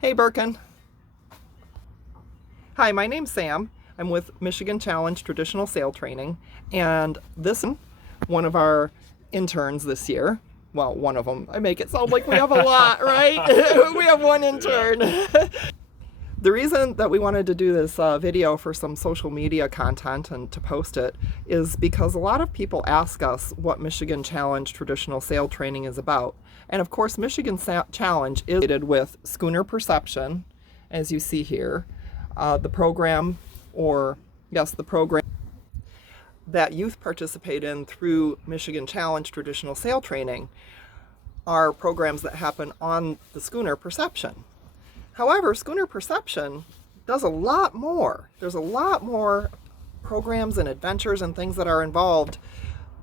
Hey, Birkin. Hi, my name's Sam. I'm with Michigan Challenge Traditional Sail Training, and this is one of our interns this year. Well, one of them. I make it sound like we have a lot, right? We have one intern. The reason that we wanted to do this video for some social media content and to post it is because a lot of people ask us what Michigan Challenge Traditional Sail Training is about. And of course, Michigan Challenge is related with schooner perception, as you see here. The program that youth participate in through Michigan Challenge Traditional Sail Training are programs that happen on the schooner perception. However, schooner perception does a lot more. There's a lot more programs and adventures and things that are involved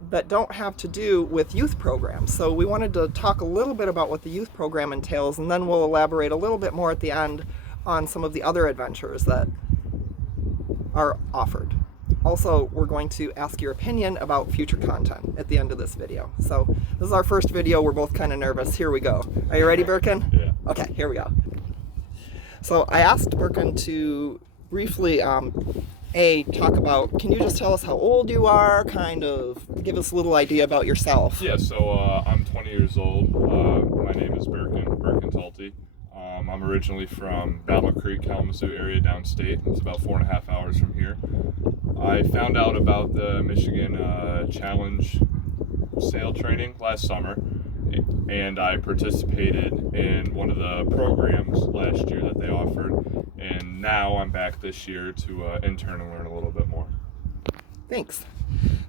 that don't have to do with youth programs. So we wanted to talk a little bit about what the youth program entails, and then we'll elaborate a little bit more at the end on some of the other adventures that are offered. Also, we're going to ask your opinion about future content at the end of this video. So this is our first video. We're both kind of nervous. Here we go. Are you ready, Birkin? Yeah. Okay, here we go. So I asked Birkin to briefly, talk about, can you just tell us how old you are, kind of give us a little idea about yourself? Yeah, so I'm 20 years old. My name is Birkin Talty. I'm originally from Battle Creek, Kalamazoo area downstate. It's about 4.5 hours from here. I found out about the Michigan Challenge sail training last summer, and I participated in one of the programs last year that they offered, and now I'm back this year to intern and learn a little bit more. Thanks.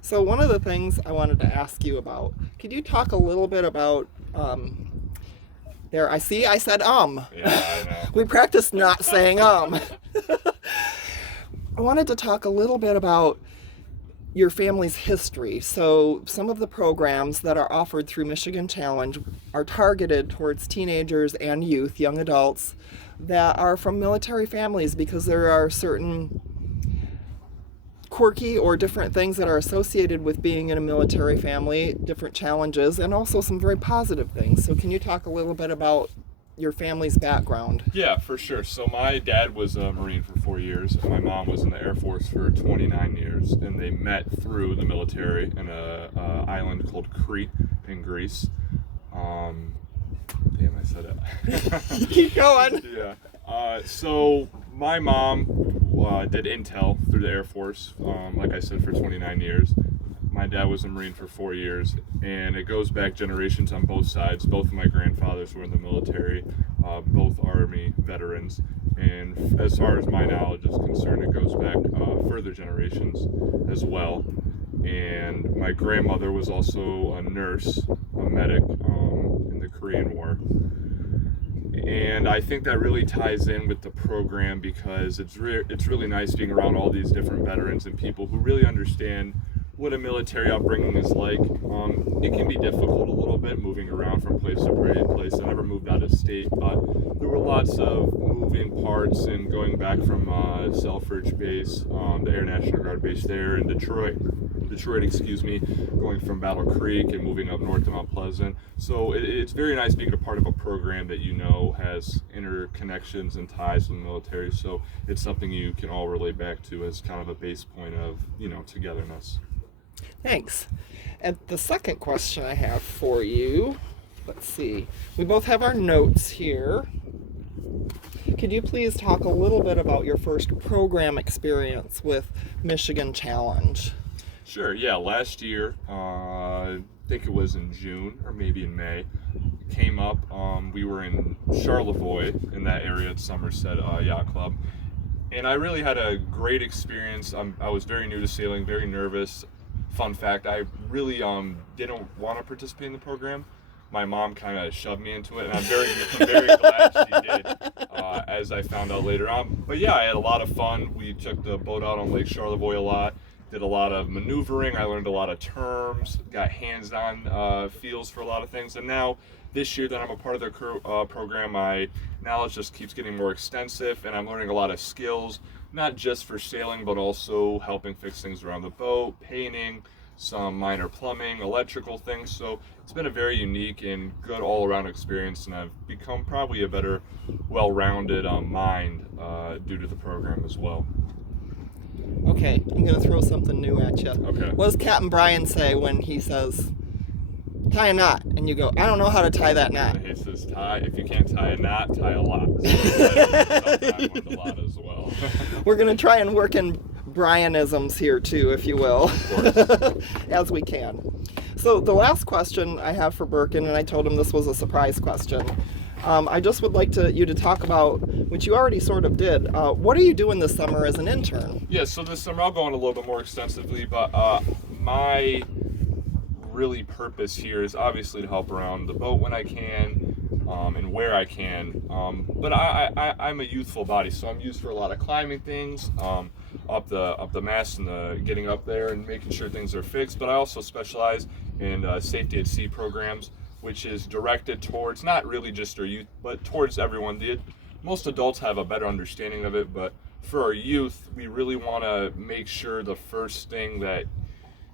So one of the things I wanted to ask you about, could you talk a little bit about, I said Yeah, I know. We practiced not saying I wanted to talk a little bit about your family's history. So some of the programs that are offered through Michigan Challenge are targeted towards teenagers and youth, young adults, that are from military families, because there are certain quirky or different things that are associated with being in a military family, different challenges, and also some very positive things. So can you talk a little bit about your family's background? Yeah, for sure. So my dad was a Marine for 4 years, and my mom was in the Air Force for 29 years, and they met through the military in a island called Crete in Greece. Damn, I said it. Keep going. Yeah. So my mom did intel through the Air Force, like I said, for 29 years. My dad was a Marine for 4 years, and it goes back generations on both sides. Both of my grandfathers were in the military, both Army veterans. And as far as my knowledge is concerned, it goes back further generations as well. And my grandmother was also a nurse, a medic in the Korean War. And I think that really ties in with the program, because it's really nice being around all these different veterans and people who really understand what a military upbringing is like. It can be difficult a little bit moving around from place to place. I never moved out of state, but there were lots of moving parts, and going back from Selfridge base, the Air National Guard base there in Detroit, going from Battle Creek and moving up north to Mount Pleasant. So it's very nice being a part of a program that has interconnections and ties with the military. So it's something you can all relate back to as kind of a base point of, togetherness. Thanks. And the second question I have for you, let's see, we both have our notes here. Could you please talk a little bit about your first program experience with Michigan Challenge? Sure, yeah. Last year, I think it was in June or maybe in May, it came up. We were in Charlevoix, in that area at Somerset Yacht Club. And I really had a great experience. I was very new to sailing, very nervous. Fun fact, I really didn't want to participate in the program. My mom kind of shoved me into it, and I'm very glad she did, as I found out later on. But yeah, I had a lot of fun. We took the boat out on Lake Charlevoix a lot, did a lot of maneuvering. I learned a lot of terms, got hands-on feels for a lot of things. And now, this year that I'm a part of their program, my knowledge just keeps getting more extensive, and I'm learning a lot of skills, not just for sailing, but also helping fix things around the boat, painting, some minor plumbing, electrical things. So it's been a very unique and good all-around experience, and I've become probably a better, well-rounded mind due to the program as well. Okay, I'm going to throw something new at you. Okay. What does Captain Brian say when he says, tie a knot? And you go, I don't know how to tie that knot. He says, if you can't tie a knot, tie a lot. So I learned a lot as well. We're going to try and work in Brianisms here too, if you will, as we can. So the last question I have for Birkin, and I told him this was a surprise question. I just would like you to talk about, which you already sort of did, what are you doing this summer as an intern? Yeah, so this summer I'll go on a little bit more extensively, but my really purpose here is obviously to help around the boat when I can, and where I can. But I'm a youthful body, so I'm used for a lot of climbing things, up the mast and getting up there and making sure things are fixed. But I also specialize in safety at sea programs, which is directed towards not really just our youth, but towards everyone. Most adults have a better understanding of it, but for our youth, we really want to make sure the first thing that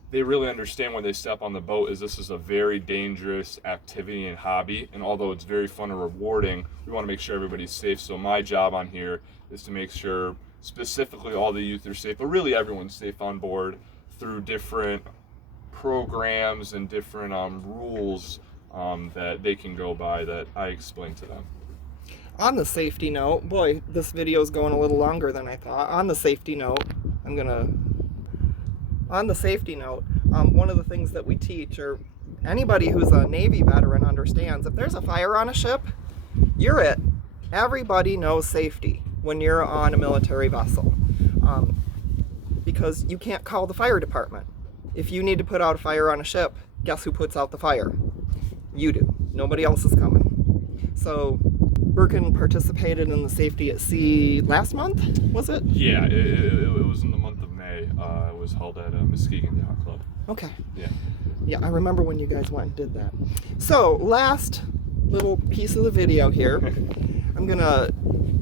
they really understand when they step on the boat is this is a very dangerous activity and hobby, and although it's very fun and rewarding, we want to make sure everybody's safe. So my job on here is to make sure specifically all the youth are safe, but really everyone's safe on board through different programs and different rules that they can go by that I explain to them. On the safety note, boy, this video is going a little longer than I thought. On the safety note, one of the things that we teach, or anybody who's a Navy veteran understands, if there's a fire on a ship, you're it. Everybody knows safety when you're on a military vessel, because you can't call the fire department. If you need to put out a fire on a ship, guess who puts out the fire? You do. Nobody else is coming. So Birkin participated in the safety at sea last month, was it? Yeah, it was in the month of May. It was held at Muskegon Yacht Club. Okay. Yeah, I remember when you guys went and did that. So last little piece of the video here. I'm gonna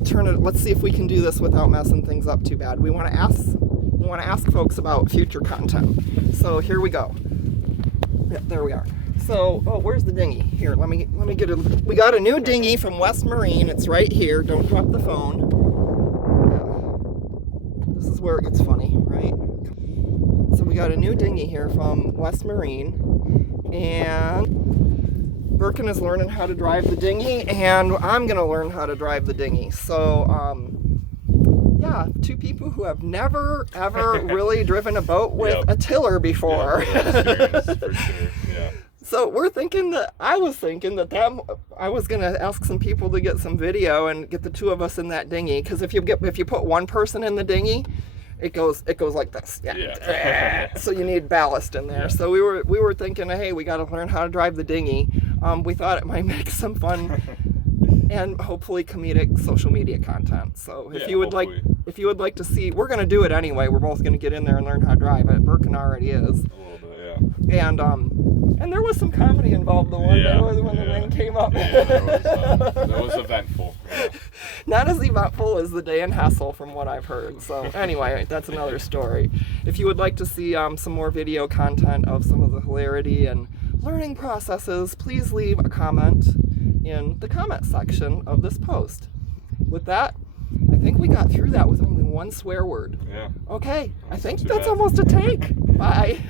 turn it. Let's see if we can do this without messing things up too bad. We want to ask folks about future content. So here we go. Yeah, there we are. So, where's the dinghy? Here, let me get it. We got a new dinghy from West Marine. It's right here. Don't drop the phone. This is where it gets funny, right? So we got a new dinghy here from West Marine, and Birkin is learning how to drive the dinghy, and I'm gonna learn how to drive the dinghy. So, yeah, two people who have never ever really driven a boat with a tiller before. Experience, for sure. Yeah. So I was thinking that I was gonna ask some people to get some video and get the two of us in that dinghy, because if you put one person in the dinghy, it goes like this. Yeah. So you need ballast in there. Yeah. So we were thinking, hey, we got to learn how to drive the dinghy. We thought it might make some fun and hopefully comedic social media content. So if you would like to see, we're gonna do it anyway. We're both gonna get in there and learn how to drive it. Birkin already is. A little bit, yeah. And there was some comedy involved the one day when the wind came up. Yeah, that was eventful. Yeah. Not as eventful as the day in Hessel, from what I've heard. So anyway, that's another story. If you would like to see some more video content of some of the hilarity and learning processes, please leave a comment in the comment section of this post. With that, I think we got through that with only one swear word. Yeah. Okay, I think that's almost a take. Bye.